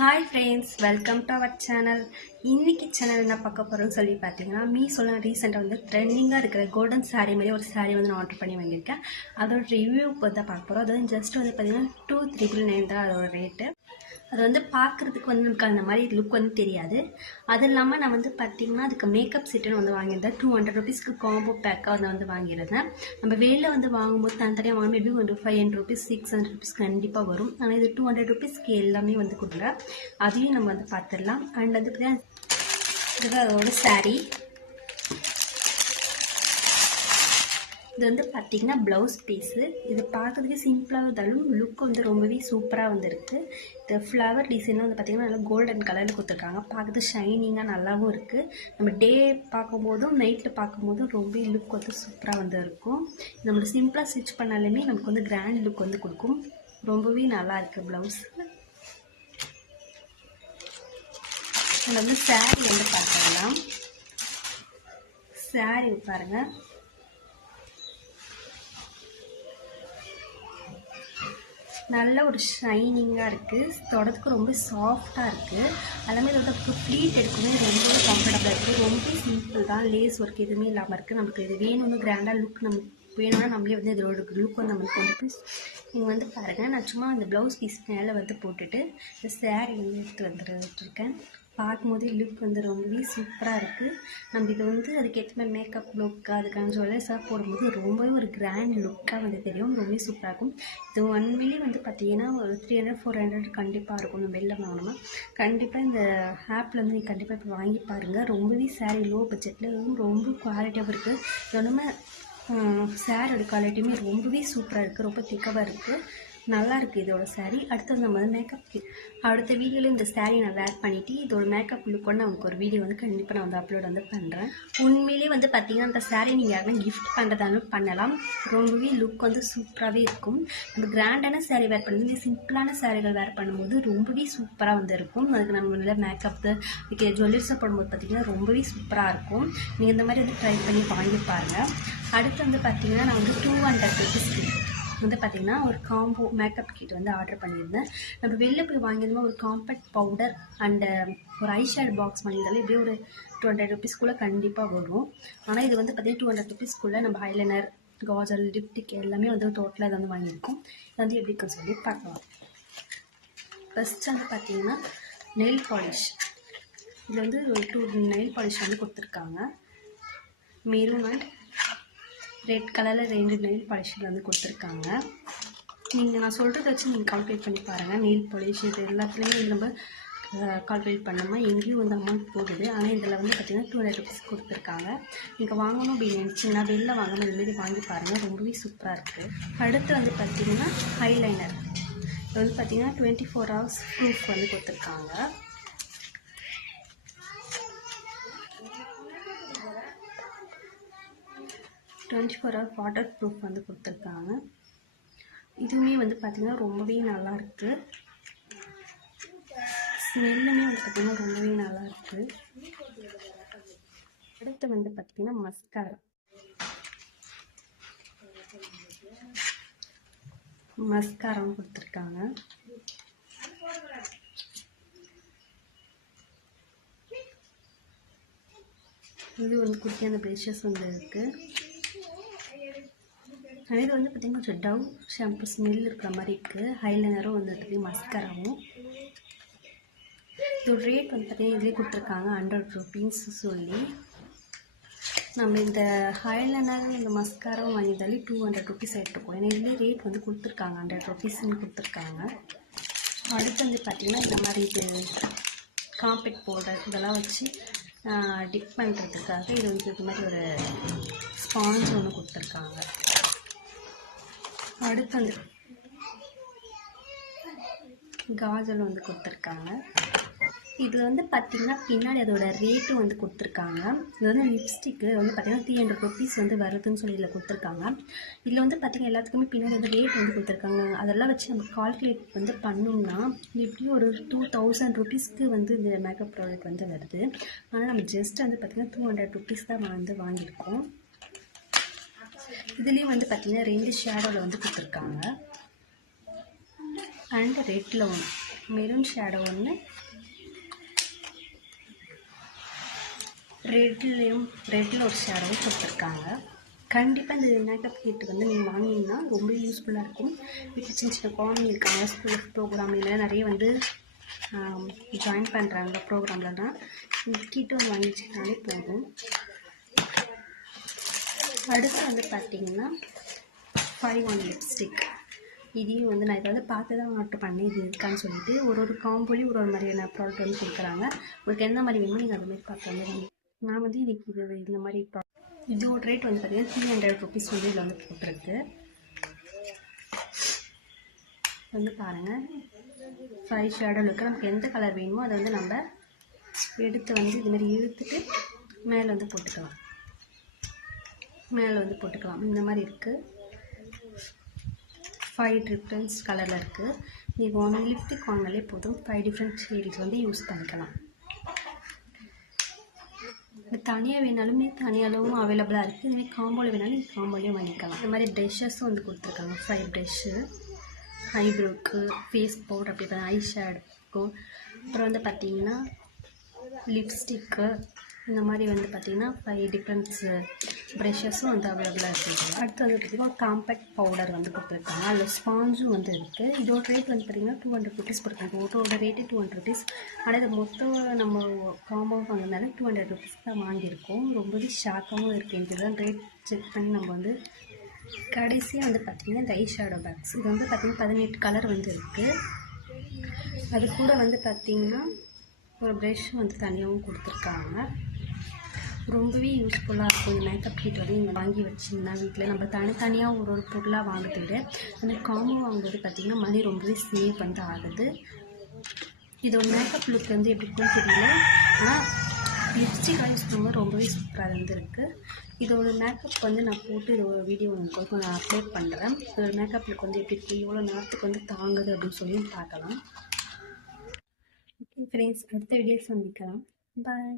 Hi friends, welcome to our channel. இன்னைக்கு channel என்ன பார்க்க போறோம்னு சொல்லி பார்த்தீங்கன்னா மீஷோல ரீசெண்டாக வந்து ட்ரெண்டிங்காக இருக்கிற கோல்டன் சாரீ மாதிரி ஒரு சாரீ வந்து நான் ஆர்டர் பண்ணி வாங்கியிருக்கேன். அதோட ரிவ்யூ வந்து பார்க்க போகிறோம். அது வந்து ஜஸ்ட் வந்து பார்த்தீங்கன்னா 2,999 தான் அதோட ரேட்டு. அது வந்து பார்க்குறதுக்கு வந்து நமக்கு அந்த மாதிரி லுக் வந்து தெரியாது. அது இல்லாமல் நான் வந்து பார்த்தீங்கன்னா அதுக்கு மேக்கப் செட்டுன்னு வந்து வாங்கியிருந்தேன். 200 ருபீஸ்க்கு காம்போ பேக்காக அதை வந்து வாங்கியிருந்தேன். நம்ம வெளியில் வந்து வாங்கும்போது தனித்தனியாக வாங்க மேபி வந்து 500 ருபீஸ் 600 ருபீஸ் கண்டிப்பாக வரும். ஆனால் இது 200 ருபீஸ்க்கு எல்லாமே வந்து கொடுக்குற அதையும் நம்ம வந்து பார்த்துடலாம். அண்ட் வந்து பார்த்தீங்கன்னா இது அதோட சாரீ. இது வந்து பார்த்தீங்கன்னா ப்ளவுஸ் பீஸு. இது பார்க்குறதுக்கு சிம்பிளாக இருந்தாலும் லுக் வந்து ரொம்பவே சூப்பராக வந்துருக்கு. இந்த ஃப்ளவர் டிசைன்லாம் வந்து பார்த்திங்கன்னா நல்லா கோல்டன் கலரில் கொடுத்துருக்காங்க. பார்க்குறது ஷைனிங்காக நல்லாவும் இருக்குது. நம்ம டே பார்க்கும்போதும் நைட்டில் பார்க்கும்போதும் ரொம்ப லுக் வந்து சூப்பராக வந்து இருக்கும். நம்மளுக்கு சிம்பிளாக ஸ்டிச் பண்ணாலுமே நமக்கு வந்து கிராண்ட் லுக் வந்து கொடுக்கும். ரொம்பவே நல்லா இருக்குது ப்ளவுஸ். இதில் வந்து சாரீ வந்து பார்க்கலாம். சாரீ பாருங்கள், நல்ல ஒரு ஷைனிங்காக இருக்குது. தொடத்துக்கு ரொம்ப சாஃப்டாக இருக்குது. எல்லாமே இதோட ப்ளீட் எடுக்கணும் ரொம்பவே கம்ஃபர்டபுளாக இருக்குது. ரொம்ப சிம்பிள் தான், லேஸ் ஒர்க் எதுவுமே இல்லாமல் இருக்குது. நமக்கு இது வேணும்னு கிராண்டாக லுக் நமக்கு வேணும்னா நம்மளே வந்து இதோட லுக் வந்து நம்மளுக்கு கொண்டு போய் நீங்கள் வந்து பாருங்கள். நான் சும்மா இந்த ப்ளவுஸ் பீஸ் மேலே வந்து போட்டுட்டு இந்த சாரீ வந்து எடுத்து வந்துருக்கேன். பார்க்கும்போதே லுக் வந்து ரொம்பவே சூப்பராக இருக்குது. நம்ம இதை வந்து அதுக்கேற்ற மாதிரி மேக்கப் லுக் அதுக்கான ஜுவல்லர்ஸாக போடும்போது ரொம்பவே ஒரு கிராண்ட் லுக்காக வந்து தெரியும். ரொம்பவே சூப்பராக இருக்கும். இது ஒன்வேலி வந்து பார்த்தீங்கன்னா ஒரு 300-400 கண்டிப்பாக இருக்கும். நம்ம வெளில வாங்கினோம்னா கண்டிப்பாக இந்த ஆப்பில் வந்து நீங்கள் கண்டிப்பாக இப்போ வாங்கி பாருங்கள். ரொம்பவே சாரீ லோ பட்ஜெட்டில் ரொம்ப குவாலிட்டியாகவும் இருக்குது. இன்னொன்று சாரியோட குவாலிட்டியுமே ரொம்பவே சூப்பராக இருக்குது. ரொம்ப திக்காக இருக்குது. நல்லா இருக்குது இதோட சாரீ. அடுத்து வந்து நம்ம மேக்கப் அடுத்த வீடியோவில் இந்த சாரீ நான் வேர் பண்ணிவிட்டு இதோட மேக்கப் லுக் கொண்டு நமக்கு ஒரு வீடியோ வந்து கண்டிப்பாக நான் வந்து அப்லோட் வந்து பண்ணுறேன். உண்மையிலே வந்து பார்த்திங்கன்னா அந்த சாரீ நீங்கள் யாருன்னா கிஃப்ட் பண்ணுறதாலும் பண்ணலாம். ரொம்பவே லுக் வந்து சூப்பராகவே இருக்கும். நம்ம கிராண்டான சாரீ வேர் பண்ணும்போது சிம்பிளான சாரீகள் வேர் பண்ணும்போது ரொம்பவே சூப்பராக வந்து இருக்கும். அதுக்கு நம்ம நல்ல மேக்கப்பு இதுக்கு ஜுவல்லர்ஸை போடும்போது பார்த்திங்கன்னா ரொம்பவே சூப்பராக இருக்கும். நீங்கள் இந்த மாதிரி வந்து ட்ரை பண்ணி வாங்கி பாருங்கள். அடுத்து வந்து பார்த்திங்கன்னா நான் வந்து 200 ருபீஸ்க்கு வந்து பார்த்திங்கன்னா ஒரு காம்போ மேக்கப் கிட் வந்து ஆர்டர் பண்ணியிருந்தேன். நம்ம வெளில போய் வாங்கியிருந்தோம் ஒரு காம்பேக்ட் பவுடர் அண்டு ஒரு ஐஷேட் பாக்ஸ் வாங்கியிருந்தாலும் இப்படியே ஒரு 200 ருபீஸ்க்குள்ளே கண்டிப்பாக வரும். ஆனால் இது வந்து பார்த்திங்கன்னா 200 ருபீஸ்க்குள்ளே நம்ம ஐலைனர் காஜல் லிப்டிக் எல்லாமே வந்து டோட்டலாக இதை வந்து வாங்கியிருக்கோம். இது வந்து எப்படி இருக்குன்னு சொல்லி பார்க்கலாம். ஃபஸ்ட்டு வந்து பார்த்திங்கன்னா நெயில் பாலிஷ். இது வந்து ஒரு 2 நெயில் பாலிஷ் வந்து கொடுத்துருக்காங்க. மெரூன் அண்ட் ரெட் கலரில் 2 நெயில் பாலிஷில் வந்து கொடுத்துருக்காங்க. நீங்கள் நான் சொல்கிறத வச்சு நீங்கள் கால்குலேட் பண்ணி பாருங்கள். நெயில் பாலிஷ் இது எல்லாத்துலேயுமே நம்ம கால்குலேட் பண்ணோம்னா எங்கேயும் வந்து அமௌண்ட் போகுது. ஆனால் இதில் வந்து பார்த்திங்கன்னா 200 ருபீஸ் கொடுத்துருக்காங்க. நீங்கள் வாங்கணும் அப்படின்னு நினச்சிங்கன்னா வெளில வாங்கணும் இதுமாரி வாங்கி பாருங்கள். ரொம்பவே சூப்பராக இருக்குது. அடுத்து வந்து பார்த்திங்கன்னா ஐலைனர். இது வந்து பார்த்திங்கன்னா 24 hours ப்ரூஃப் வந்து கொடுத்துருக்காங்க. வாட்டர் ப்ரூஃப் வந்து கொடுத்துருக்காங்க. இதுவுமே வந்து பார்த்திங்கன்னா ரொம்பவே நல்லாயிருக்கு. ஸ்மெல்லுமே வந்து பார்த்திங்கன்னா ரொம்பவே நல்லாயிருக்கு. அடுத்து வந்து பார்த்திங்கன்னா மஸ்காராவும் கொடுத்துருக்காங்க. இது வந்து குட்டியான ப்ரஷஸ் வந்து இருக்குது. இது வந்து பார்த்திங்கன்னா கொஞ்சம் டவ் ஷாம்பு ஸ்மெல் இருக்கிற மாதிரி இருக்குது. ஐலைனரும் வந்து இருக்குது, மஸ்கராவும். இதோட ரேட் வந்து பார்த்திங்கன்னா இதுலேயே கொடுத்துருக்காங்க 100 ருபீஸ் சொல்லி. நம்ம இந்த ஐலைனர் இந்த மஸ்காராவும் வாங்கியிருந்தாலே 200 ருபீஸ் ஆகிட்ருக்கோம். ஏன்னா இதுலேயே ரேட் வந்து கொடுத்துருக்காங்க 100 ருபீஸ்ன்னு கொடுத்துருக்காங்க. அடுத்து வந்து பார்த்திங்கன்னா இந்த மாதிரி இது காம்பேக்ட் பவுடர் இதெல்லாம் வச்சு டிப் பண்ணுறதுக்காக இது வந்து இது மாதிரி ஒரு ஸ்பாஞ்ச் ஒன்று கொடுத்துருக்காங்க. அடுத்து வந்து காஜல் வந்து கொடுத்துருக்காங்க. இது வந்து பார்த்திங்கன்னா பின்னாடி அதோட ரேட்டும் வந்து கொடுத்துருக்காங்க. இது வந்து லிப்ஸ்டிக்கு வந்து பார்த்திங்கன்னா 300 ருபீஸ் வந்து வருதுன்னு சொல்லி இதில் கொடுத்துருக்காங்க. இதில் வந்து பார்த்திங்கன்னா எல்லாத்துக்குமே பின்னாடி வந்து ரேட் வந்து கொடுத்துருக்காங்க. அதெல்லாம் வச்சு நம்ம கால்குலேட் வந்து பண்ணோம்னா எப்படியும் ஒரு 2000 ருபீஸ்க்கு வந்து இந்த மேக்கப் ப்ராடக்ட் வந்து வருது. ஆனால் நம்ம ஜஸ்ட் வந்து பார்த்திங்கன்னா 200 ருபீஸ் தான் வந்து வாங்கியிருக்கோம். இதுலேயும் வந்து பார்த்திங்கன்னா 2 ஷேடோவில் வந்து கொடுத்துருக்காங்க அண்ட் ரெட்டில் ஒன்று மெரூன் ஷேடோ ஒன்று, ரெட்டில் ஒரு ஷேடோவும் கொடுத்துருக்காங்க. கண்டிப்பாக இந்த மேக்கப் கிட் வந்து நீங்கள் வாங்கினீங்கன்னா ரொம்ப யூஸ்ஃபுல்லாக இருக்கும். வீட்டில் சின்ன சின்ன குழந்தைங்க இருக்காங்க, ஸ்கூல் ப்ரோக்ராம் இல்லை நிறைய வந்து ஜாயின் பண்ணுறாங்க ப்ரோக்ராம்லலாம், இந்த கிட் வந்து வாங்கி வச்சுக்கிட்டாலே போதும். அடுத்து வந்து பார்த்திங்கன்னா 5-1 லிப்ஸ்டிக். இதையும் வந்து நான் இதை வந்து பார்த்து தான் ஆர்டர் பண்ணி இது இருக்கான்னு சொல்லிட்டு ஒரு காம்போலையும் ஒரு மாதிரியான ப்ராடக்ட் வந்து கொடுக்குறாங்க. உங்களுக்கு எந்த மாதிரி வேணுமோ நீங்கள் அந்த மாதிரி பார்த்து நான் வந்து இன்றைக்கி இந்த மாதிரி இதோட ரேட் வந்து பார்த்திங்கன்னா 300 ருபீஸ் வந்து இதில் வந்து போட்டிருக்கு. வந்து பாருங்கள் 5 ஷேடோ இருக்குது. நமக்கு எந்த கலர் வேணுமோ அதை வந்து நம்ம எடுத்து வந்து இதுமாதிரி இழுத்துட்டு மேலே வந்து போட்டுக்கலாம். இந்த மாதிரி இருக்குது. 5 டிஃப்ரெண்ட்ஸ் கலரில் இருக்குது. நீங்கள் 1 லிப்ஸ்டிக் வாங்கினாலே போதும், 5 டிஃப்ரெண்ட் ஷேட்ஸ் வந்து யூஸ் பண்ணிக்கலாம். தனியாக வேணாலுமே தனியாகவும் அவைலபிளாக இருக்குது. இதுமாதிரி காம்போவில் வேணாலும் காம்போலையும் வாங்கிக்கலாம். இந்த மாதிரி ப்ரெஷ்ஷஸும் வந்து கொடுத்துருக்காங்க. 5 ப்ரெஷ்ஷு ஐப்ரோக்கு, ஃபேஸ் பவுடர், அப்படி ஐ ஷேடோக்கு, அப்புறம் வந்து பார்த்திங்கன்னா லிப்ஸ்டிக்கு, இந்த மாதிரி வந்து பார்த்திங்கன்னா 5 டிஃப்ரெண்ட்ஸு ப்ரெஷ்ஷஸும் வந்து அவைலபிளாக இருக்குது. அடுத்து வந்து பார்த்திங்கன்னா காம்பேக்ட் பவுடர் வந்து கொடுத்துருக்காங்க. அதில் ஸ்பாஞ்சும் வந்து இருக்குது. இதோட ரேட் வந்து பார்த்திங்கன்னா 200 ருபீஸ் கொடுத்துருக்காங்க. ஒருத்தோட ரேட்டு 200 ருபீஸ். ஆனால் இது மொத்தம் நம்ம காம்போ வாங்கினால 200 ருபீஸ் தான் வாங்கியிருக்கோம். ரொம்பவே ஷாக்காகவும் இருக்குது. இதுதான் ரேட் செக் பண்ணி நம்ம வந்து கடைசியாக வந்து பார்த்திங்கன்னா இந்த ஐ ஷேடோ பேக்ஸ். இது வந்து பார்த்திங்கன்னா 18 கலர் வந்து இருக்குது. அது கூட வந்து பார்த்திங்கன்னா ஒரு ப்ரெஷ் வந்து தனியாகவும் கொடுத்துருக்காங்க. ரொம்பவே யூஸ்ஃபுல்லாக இருக்கும். இந்த மேக்கப் கிட் வந்து நீங்கள் வாங்கி வச்சிங்கன்னா வீட்டில் நம்ம தனித்தனியாக ஒரு பொருளாக வாங்குறதை விட அந்த காம்போ வாங்குறது பார்த்திங்கன்னா மணி ரொம்பவே சேவ் வந்து ஆகுது. இதோட மேக்கப் லுக் வந்து எப்படி இருக்குன்னு தெரியல, ஆனால் லிப்ஸ்டிக்காக யூஸ் பண்ணும்போது ரொம்பவே சூப்பராக இருந்துருக்கு. இதோட மேக்கப் வந்து நான் போட்டு இதோட வீடியோ உங்களுக்கு நான் அப்லோட் பண்ணுறேன். இதோட மேக்கப் லுக் வந்து எப்படி இருக்குது, எவ்வளோ நேரத்துக்கு வந்து தாங்குது அப்படின்னு சொல்லி பார்க்கலாம். ஓகே ஃப்ரெண்ட்ஸ், அடுத்த வீடியோ சந்திக்கலாம். பாய்.